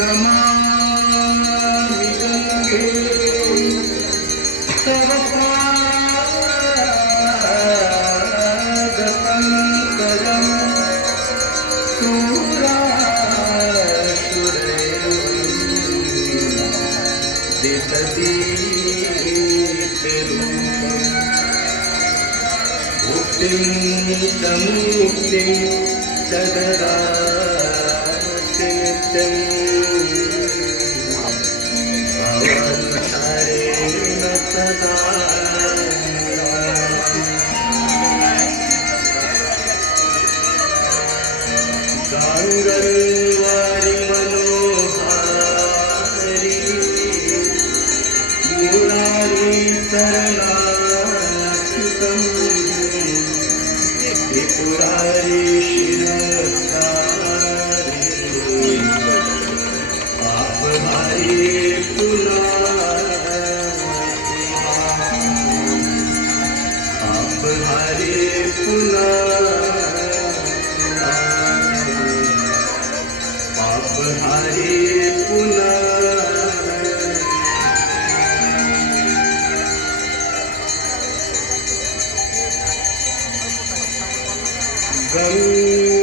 नमामि गंगे तव पादपङ्कजं सुरासुरैर्दितदीप्तिरूपम् मुक्तिं च मुक्तिं च ददासि नित्यम् भवन्हरेण सदा गाङ्गल्वारि मनोहारि मुरारी शरणाच्युतम् त्रिपुरारी शिरस्तारि पापहारी पापहारी पापहारी गंगा